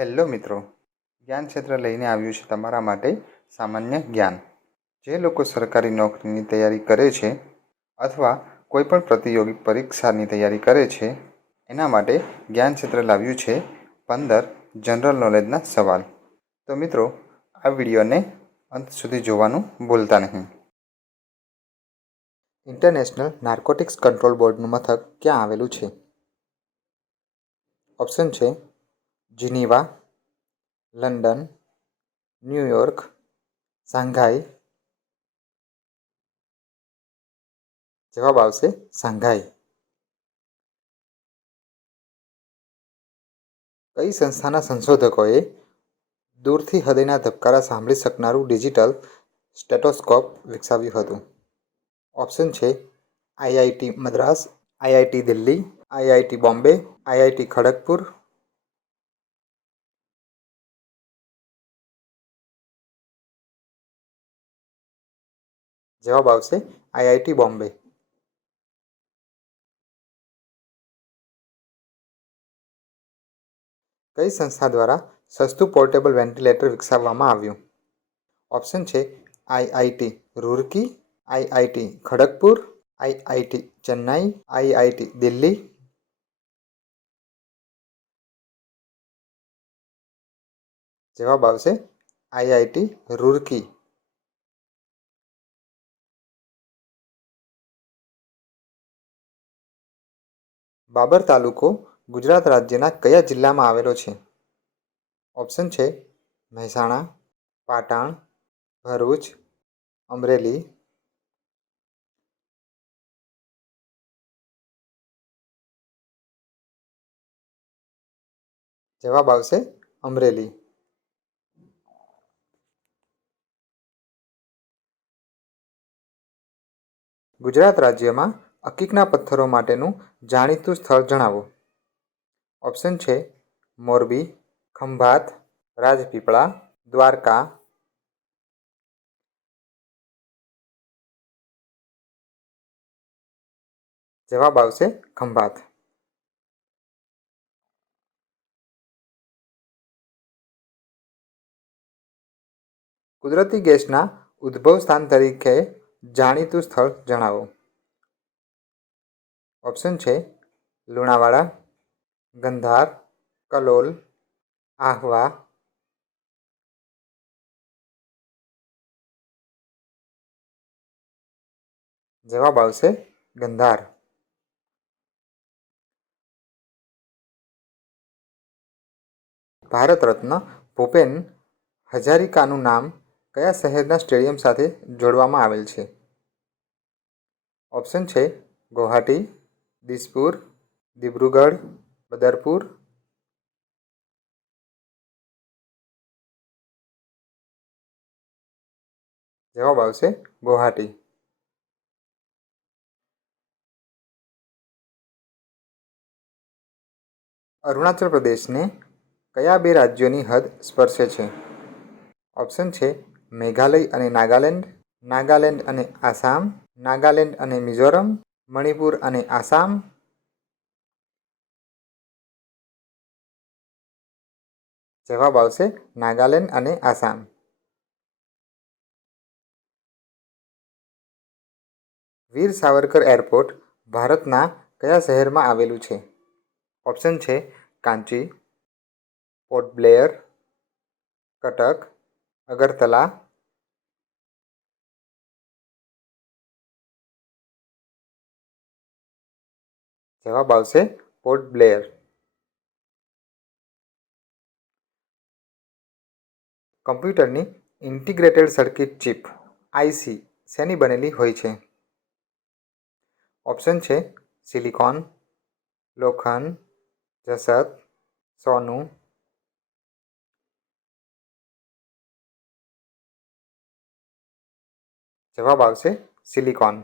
Hello મિત્રો, જ્ઞાન ક્ષેત્ર લઈને આવ્યું છે તમારા માટે સામાન્ય જ્ઞાન. જે લોકો સરકારી નોકરીની તૈયારી કરે છે અથવા કોઈપણ પ્રતિયોગી પરીક્ષાની તૈયારી કરે છે એના માટે જ્ઞાન ક્ષેત્ર લાવ્યું છે 15 જનરલ નોલેજના સવાલ. તો મિત્રો, આ વિડીયોને અંત સુધી જોવાનું ભૂલતા નહીં. ઇન્ટરનેશનલ નાર્કોટિક્સ કંટ્રોલ બોર્ડનું મથક ક્યાં આવેલું છે? ઓપ્શન છે જીનીવા, લંડન, ન્યૂયોર્ક, શાંઘાઈ. જવાબ આવશે શાંઘાઈ. કઈ સંસ્થાના સંશોધકોએ દૂરથી હૃદયના ધબકારા સાંભળી શકનારું ડિજિટલ સ્ટેટોસ્કોપ વિકસાવ્યું હતું? ઓપ્શન છે IIT Madras, IIT Delhi, IIT Bombay, IIT Kharagpur. જવાબ આવશે આઈઆઈટી બોમ્બે. કઈ સંસ્થા દ્વારા સસ્તું પોર્ટેબલ વેન્ટિલેટર વિકસાવવામાં આવ્યું? ઓપ્શન છે IIT Roorkee, IIT Kharagpur, IIT Chennai, IIT Delhi. જવાબ આવશે આઈઆઈટી રૂરકી. બાબર તાલુકો ગુજરાત રાજ્યના કયા જિલ્લામાં આવેલો છે? ઓપ્શન છે મહેસાણા, પાટણ, ભરૂચ, અમરેલી. જવાબ આવશે અમરેલી. ગુજરાત રાજ્યમાં અકીકના પથ્થરો માટેનું જાણીતું સ્થળ જણાવો. ઓપ્શન છે મોરબી, ખંભાત, રાજપીપળા, દ્વારકા. જવાબ આવશે ખંભાત. કુદરતી ગેસના ઉદ્ભવ સ્થાન તરીકે જાણીતું સ્થળ જણાવો. ઓપ્શન છે લુણાવાડા, ગંધાર, કલોલ, આહવા. જવાબ આવશે ગંધાર. ભારત રત્ન ભૂપેન હજારિકાનું નામ કયા શહેરના સ્ટેડિયમ સાથે જોડવામાં આવેલ છે? ઓપ્શન છે ગુવાહાટી, દિસપુર, દિબ્રુગઢ, બદરપુર. જવાબ આવશે ગુવાહાટી. અરુણાચલ પ્રદેશને કયા બે રાજ્યોની હદ સ્પર્શે છે? ઓપ્શન છે મેઘાલય અને નાગાલેન્ડ, નાગાલેન્ડ અને આસામ, નાગાલેન્ડ અને મિઝોરમ, મણિપુર અને આસામ. જવાબ આવશે નાગાલેન્ડ અને આસામ. વીર સાવરકર એરપોર્ટ ભારતના કયા શહેરમાં આવેલું છે? ઓપ્શન છે કાંચી, પોર્ટ બ્લેયર, કટક, અગરતલા. જવાબ આવશે પોર્ટ બ્લેયર. કમ્પ્યુટરની ઇન્ટિગ્રેટેડ સર્કિટ ચિપ આઈસી શેની બનેલી હોય છે? ઓપ્શન છે સિલિકોન, લોખંડ, જસત, સોનું. જવાબ આવશે સિલિકોન.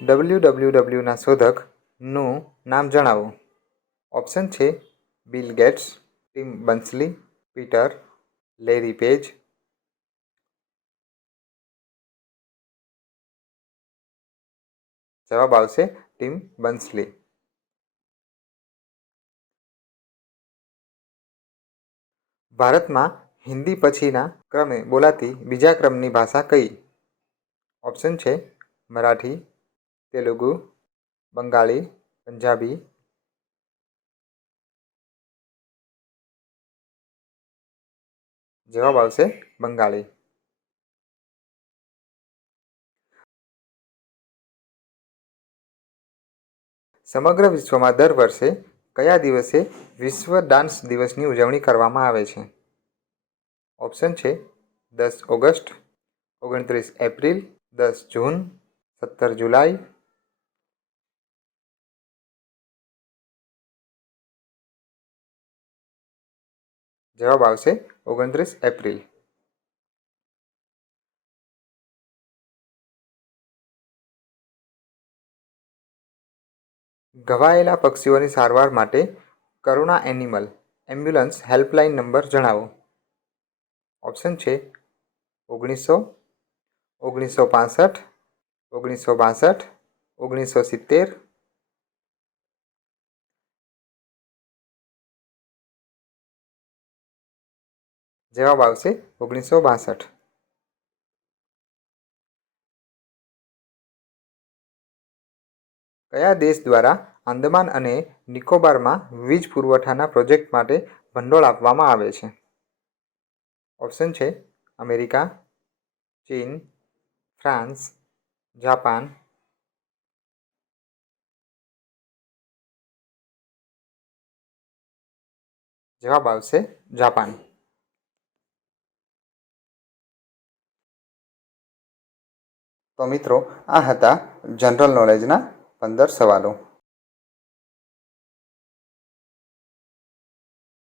WWWના શોધકનું નામ જણાવો. ઓપ્શન છે Bill Gates, Tim Berners Lee, Peter, Larry Page. જવાબ આવશે ટિમ બર્ન્સ-લી. ભારતમાં હિન્દી પછીના ક્રમે બોલાતી બીજા ક્રમની ભાષા કઈ? ઓપ્શન છે મરાઠી, તેલુગુ, બંગાળી, પંજાબી. જવાબ આવશે બંગાળી. સમગ્ર વિશ્વમાં દર વર્ષે કયા દિવસે વિશ્વ ડાન્સ દિવસની ઉજવણી કરવામાં આવે છે? ઓપ્શન છે 10 ઓગસ્ટ, 29 એપ્રિલ, 10 જૂન, 17 જુલાઈ. જવાબ આવશે 29 એપ્રિલ. ઘવાયેલા પક્ષીઓની સારવાર માટે કરુણા એનિમલ એમ્બ્યુલન્સ હેલ્પલાઇન નંબર જણાવો. ઓપ્શન છે 1900, 1965, 1962, 1970. જવાબ આવશે 1962. કયા દેશ દ્વારા આંદામાન અને નિકોબારમાં વીજ પુરવઠાના પ્રોજેક્ટ માટે ભંડોળ આપવામાં આવે છે? ઓપ્શન છે અમેરિકા, ચીન, ફ્રાન્સ, જાપાન. જવાબ આવશે જાપાન. તો મિત્રો, આ હતા જનરલ નોલેજના 15 સવાલો.